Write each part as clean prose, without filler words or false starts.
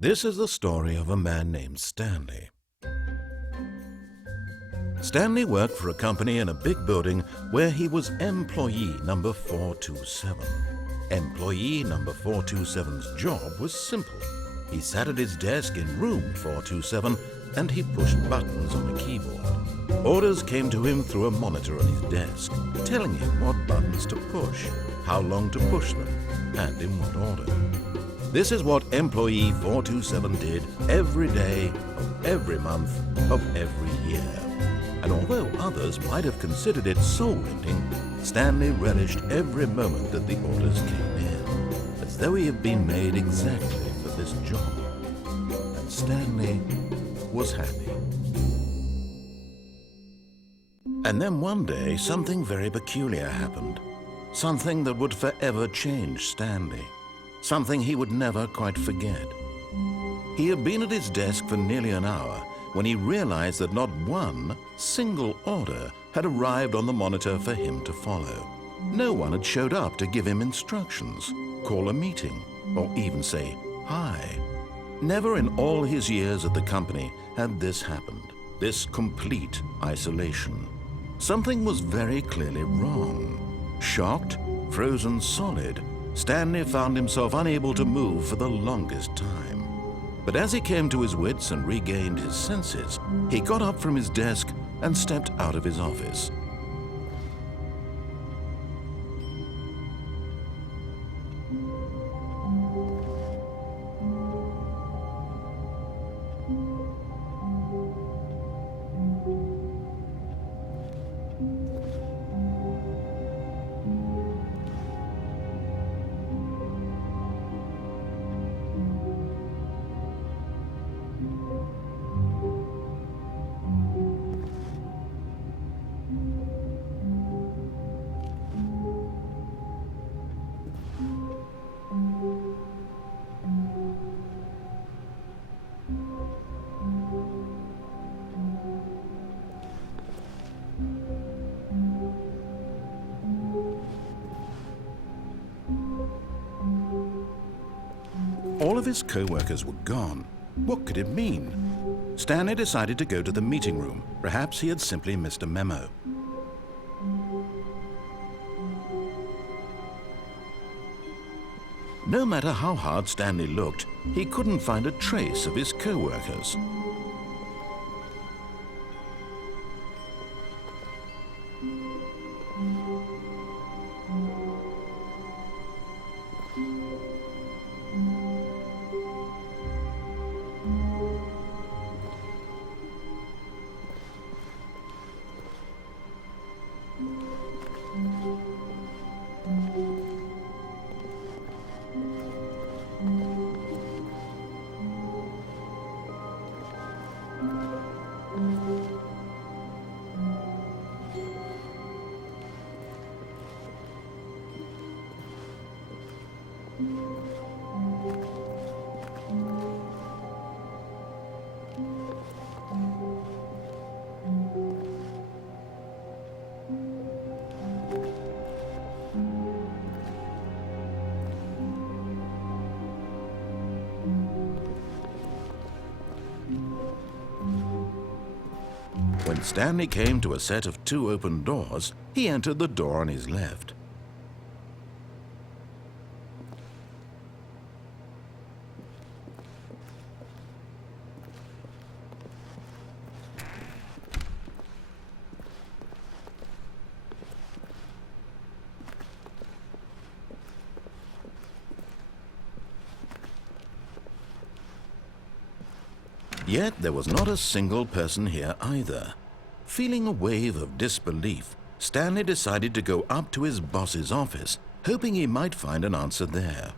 This is the story of a man named Stanley. Stanley worked for a company in a big building where he was employee number 427. Employee number 427's job was simple. He sat at his desk in room 427 and he pushed buttons on a keyboard. Orders came to him through a monitor on his desk, telling him what buttons to push, how long to push them, and in what order. This is what employee 427 did every day of every month of every year. And although others might have considered it soul-rending, Stanley relished every moment that the orders came in, as though he had been made exactly for this job. And Stanley was happy. And then one day, something very peculiar happened. Something that would forever change Stanley. Something he would never quite forget. He had been at his desk for nearly an hour when he realized that not one single order had arrived on the monitor for him to follow. No one had showed up to give him instructions, call a meeting, or even say hi. Never in all his years at the company had this happened, this complete isolation. Something was very clearly wrong. Shocked, frozen solid, Stanley found himself unable to move for the longest time. But as he came to his wits and regained his senses, he got up from his desk and stepped out of his office. All of his co-workers were gone. What could it mean? Stanley decided to go to the meeting room. Perhaps he had simply missed a memo. No matter how hard Stanley looked, he couldn't find a trace of his co-workers. When Stanley came to a set of 2 open doors, he entered the door on his left. Yet there was not a single person here either. Feeling a wave of disbelief, Stanley decided to go up to his boss's office, hoping he might find an answer there.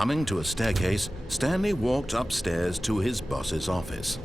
Coming to a staircase, Stanley walked upstairs to his boss's office.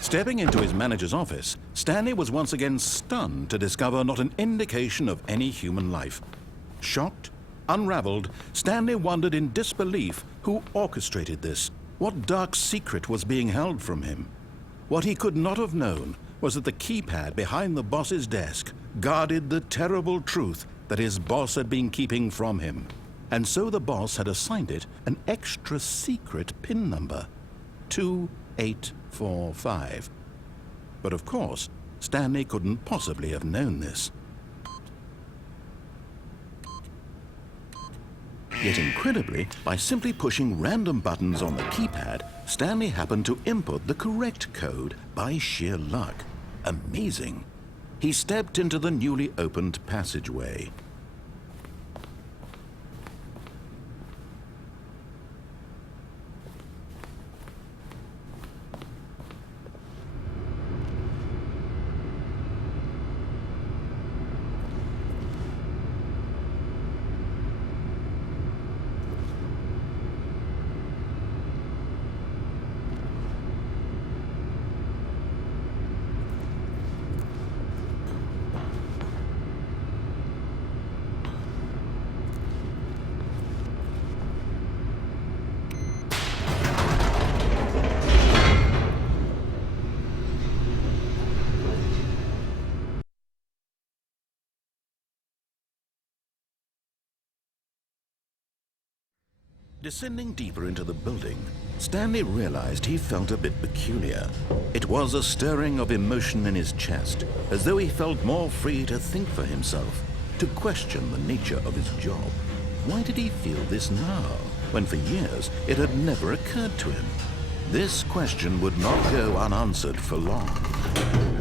Stepping into his manager's office, Stanley was once again stunned to discover not an indication of any human life. Shocked, unraveled, Stanley wondered in disbelief who orchestrated this, what dark secret was being held from him. What he could not have known was that the keypad behind the boss's desk guarded the terrible truth that his boss had been keeping from him. And so the boss had assigned it an extra secret PIN number, 2845. But of course, Stanley couldn't possibly have known this. Yet incredibly, by simply pushing random buttons on the keypad, Stanley happened to input the correct code by sheer luck. Amazing. He stepped into the newly opened passageway. Descending deeper into the building, Stanley realized he felt a bit peculiar. It was a stirring of emotion in his chest, as though he felt more free to think for himself, to question the nature of his job. Why did he feel this now, when for years it had never occurred to him? This question would not go unanswered for long.